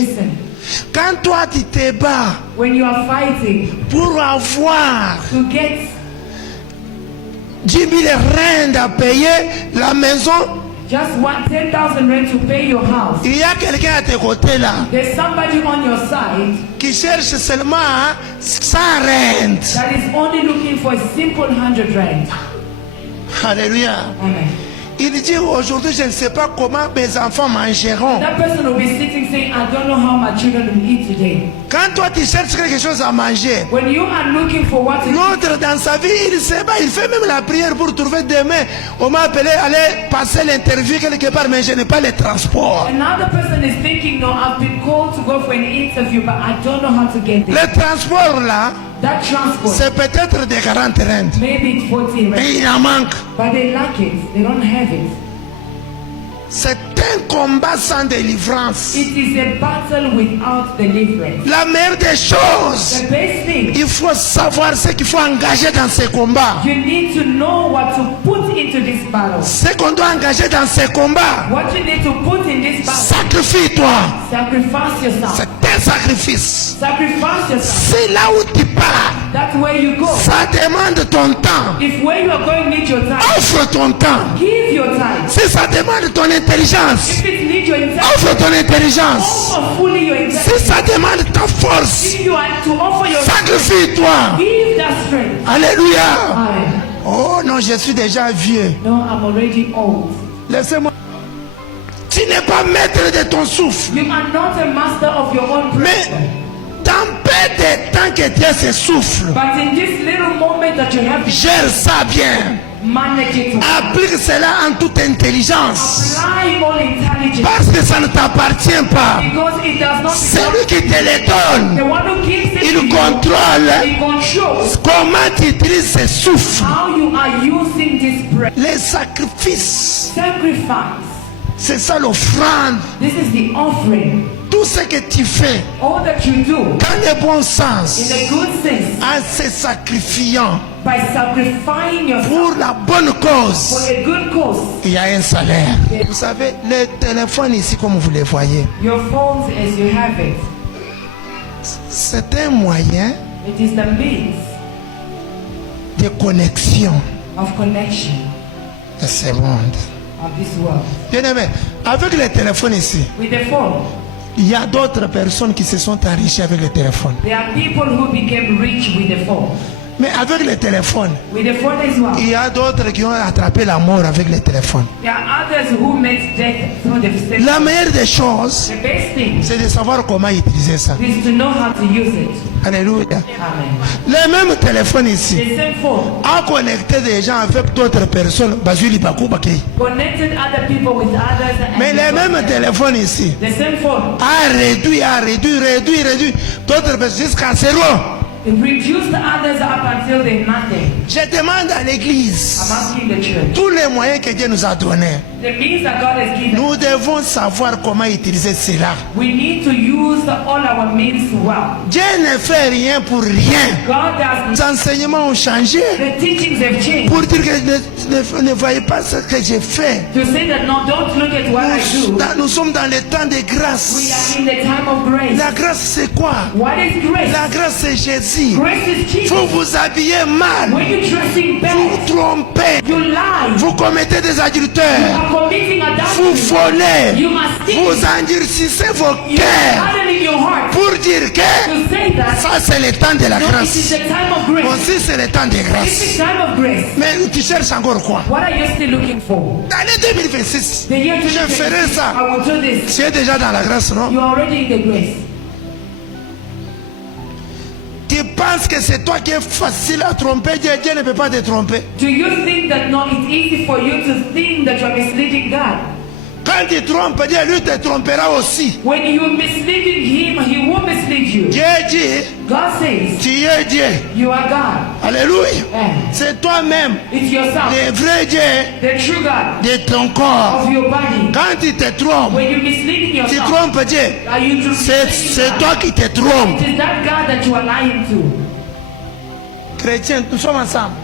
Listen. Quand toi tu te bats When you are fighting pour avoir to get 10 000 rand à payer la maison, just 10,000 rand to pay your house, il y a quelqu'un à tes côtés là there's somebody on your side qui cherche seulement 100 rand. that is only looking for a simple 100 rand. Alléluia. Amen. Il dit aujourd'hui, je ne sais pas comment mes enfants mangeront. That person will be sitting saying, I don't know how my children will eat today. Quand toi tu cherches quelque chose à manger, When you are looking for what to eat, l'autre dans sa vie, il sait pas, il fait même la prière pour trouver demain. On m'a appelé aller passer l'interview quelque part, mais je n'ai pas le transport. another person is thinking, no, I've been called to go for an interview, but I don't know how to get there. Le transport là, That transport, c'est peut-être des 40 rand. maybe it's 40 rand, Mais il en manque. but they lack it. They don't have it. C'est un combat sans délivrance. It is a battle without deliverance. La meilleure des choses, The best thing, il faut savoir ce qu'il faut engager dans ces combats. you need to know what to put into this battle. Ce qu'on doit engager dans ces combats, What you need to put in this battle. sacrifie-toi. Sacrifice yourself. C'est un sacrifice. Sacrifice yourself. C'est là où tu pars. That's where you go. Ça demande ton temps. If where you are going needs your time, Offre ton temps. give your time. Si ça demande ton intelligence, If it needs your intelligence, offre ton intelligence. offer fully your Si intelligence. ça demande ta force, If you are to offer your sacrifie-toi. give that strength. Alléluia. Amen. Oh non, je suis déjà vieux. No, I'm already old. Laissez-moi. Tu n'es pas maître de ton souffle. You are not a master of your own Mais breath. dans peu de temps que tu as ce souffle, But in this little moment that you have, gère ça bien. manage it. Applique cela en toute intelligence. Apply all intelligence. Parce que ça ne t'appartient pas. Because it does not C'est belong lui qui te les donne. the one who gives it to Il you. contrôle He controls comment tu utilises ce souffle. how you are using this breath. Les sacrifices, Sacrifice. c'est ça l'offrande. This is the offering. Tout ce que tu fais All that you do dans le bon in sens, a good sense en se sacrifiant by sacrificing yourself pour la bonne for cause, a good cause. il y a un salaire. Vous savez, le téléphone ici, comme vous le voyez, Your phones as you have it. c'est un moyen It is the means de connexion of connection de ce monde. of this world. Bien aimé, avec le téléphone ici, With the phone, il y a d'autres personnes qui se sont enrichies avec le téléphone. there are people who became rich with the phone. Mais avec le téléphone, With the phone as well. il y a d'autres qui ont attrapé la mort avec le téléphone. There are others who met death through the same. La meilleure des choses, The best thing c'est de savoir comment utiliser ça. is to know how to use it. Alléluia. Amen. Le même téléphone ici The same phone a connecté des gens avec d'autres personnes. Bazuli Bakou Baki. connected other people with others. Mais le même téléphone ici The same phone a réduit d'autres personnes jusqu'à zéro. it reduced others up until they're nothing. Je demande à I'm l'église, asking the church. tous les moyens que Dieu nous a donnés, The means that God has given. nous devons savoir comment utiliser cela. We need to use all our means well. Dieu ne fait rien pour rien. God does. Les enseignements ont changé The teachings have changed. pour dire que ne voyez pas ce que j'ai fait. To say that no, don't look at what I do. Nous sommes dans le temps de We grâce. are in the time of grace. La grâce c'est quoi? What is grace? La grâce c'est Jésus. Grace is Jesus. Vous vous habillez mal, When you're dressing vous bad, trompez, you lie. vous commettez des You adultères, are committing vous adultery. volez, You are stealing. vous endurcissez vos You are cœurs hardening your heart. pour dire que To say that, ça c'est le temps de la no, it is grâce. the time of grace. Aussi c'est le temps de This is grâce. time of grace. Mais tu cherches encore quoi? What are you still looking for? L'année 2026, The year je ferai 2026, ça. I will do this. Tu es déjà dans la grâce, non? You are already in the grace. Tu penses que c'est toi qui est facile à tromper, Dieu ne peut pas te tromper. Do you think that no, it's easy for you to think that you are misleading God? Quand tu trompes, Dieu lui te trompera aussi. When you are misleading Him, He will mislead you. Dieu dit, God says, tu es Dieu. you are God. Alléluia. Yeah. C'est toi-même, It's yourself, le vrai Dieu the true God de ton corps. of your body. Quand tu te trompes, When you're misleading tu yourself, trompes Dieu. are you to C'est toi qui te trompes. It is that God that you are lying to. Chrétiens, nous sommes ensemble.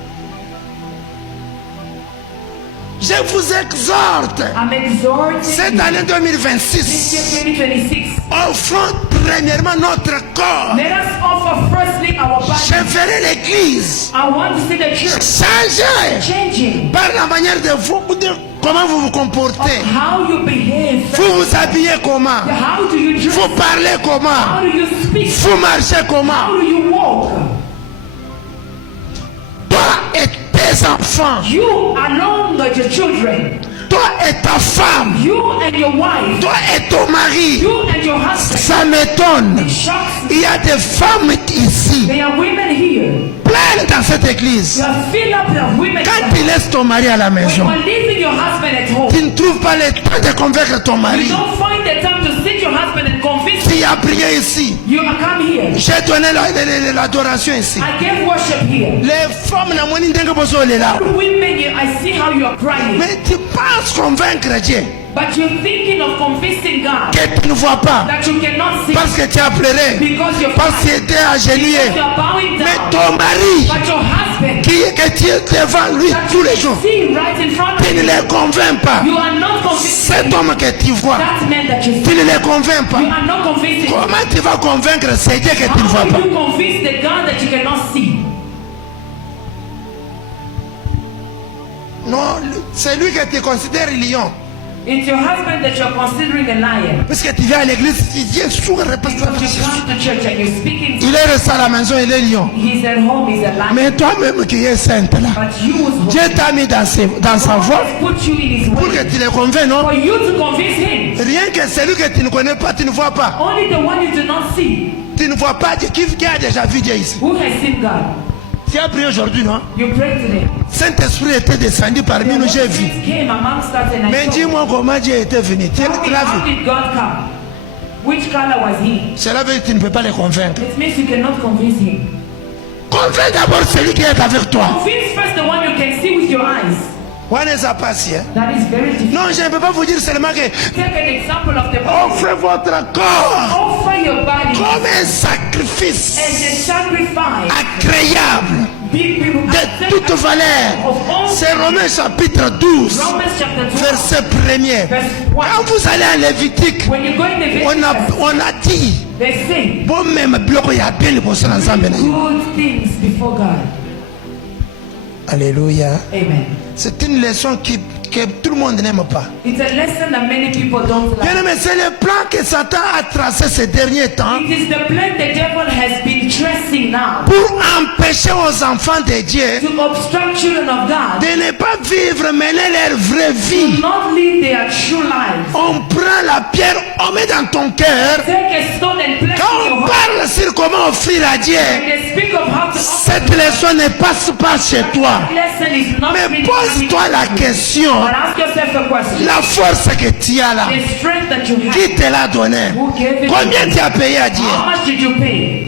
Je vous exhorte, I'm exhorting cette you année this 2026, year 2026. offrons premièrement notre corps. Let us offer firstly our Je body. verrai l'église I want to see the church changer changing. par la manière de vous, de comment vous vous comportez. How you behave. Vous vous habillez comment? How do you dress? Vous parlez comment? How do you speak? Vous marchez comment? How do you walk? Toi et tes enfants, You along with your children. toi et ta femme, You and your wife. toi et ton mari. You and your husband. Ça m'étonne. It shocks. Il y a des femmes ici, There are women here. pleines dans cette église. You are filled up with women. Quand tu laisses ton mari à la When you maison, are leaving your husband at home, tu ne trouves pas le temps de convaincre ton you mari. don't find the time to sit your husband and convince him. Tu as prié ici. You come here. J'ai donné l'adoration ici. I gave worship here. Les femmes na moni ndenge bozo lela. Women, I see how you are crying. Mais tu penses convaincre Dieu But you're thinking of convincing God que tu ne vois pas that you cannot see parce que tu as pleuré, because you're parce que tu étais agenouillé. because you're bowing Mais down. ton mari But your husband que tu es devant lui that tous you les can jours, see right in front of tu ne you, les convaincs pas. you are not convincing Cet homme que tu vois, that man that you tu see. ne les convaincs pas. You are not convincing. Comment tu vas convaincre ce Dieu que tu ne vois How pas? do you convince the God that you cannot see? Non, c'est lui que tu considères lion. It's your husband that you're considering a liar. Parce que tu viens à l'église, tu viens souvent Because you come to church and you're speaking to il est resté à la maison, il est lion. he's at home, he's a liar. Mais toi-même qui es sainte là, But you was Dieu t'a mis dans sa God voie has put you in his pour way que tu les convainques, non? for you to convince him. Rien que celui que tu ne connais pas, tu ne vois pas. Only the one you do not see. Tu ne vois pas Dieu. Qui a déjà vu Dieu ici? Who has seen God? Tu as prié aujourd'hui, non? You pray today. Saint-Esprit était descendu parmi nous, j'ai vu. Came amongst us and I Mais saw. dis-moi comment Dieu était venu. Tu l'as How vu? did God come? Which color was he? Cela veut dire que tu ne peux pas les convaincre. It means you cannot convince him. Convainc d'abord celui qui est avec toi. Convince first the one you can see with your eyes. Waneza pasi, hein? That is very difficult. Non, je ne peux pas vous dire seulement que Take an example of the body. offrez votre corps Offer your body comme un sacrifice as a sacrifice. agréable de toute valeur. C'est Romains chapitre 12, Romans chapter 12, verset 1er. verse 1. Quand vous allez à Lévitique, When you go in the Leviticus, on a dit, they say bon même bloc il y a bien le boss ensemble. good things before God. Alléluia. Amen. C'est une leçon que tout le monde n'aime pas. It's a lesson that many people don't Bien like. aimé, c'est le plan que Satan a tracé ces derniers temps It is the plan the devil has been tracing now pour empêcher aux enfants de Dieu to obstruct children of God de ne pas vivre, mener leur vraie to vie. not live their true lives. On prend la pierre, on met dans ton cœur. Take a stone and place Quand in your on heart. parle sur comment offrir à Dieu, And they speak of how to offer. cette leçon ne passe pas chez toi. Lesson is not Mais really pose-toi la question, But ask yourself a question. la force que tu as là, The strength that you have. qui te l'a donné? Who gave it? Combien tu as payé à Dieu? How much did you pay?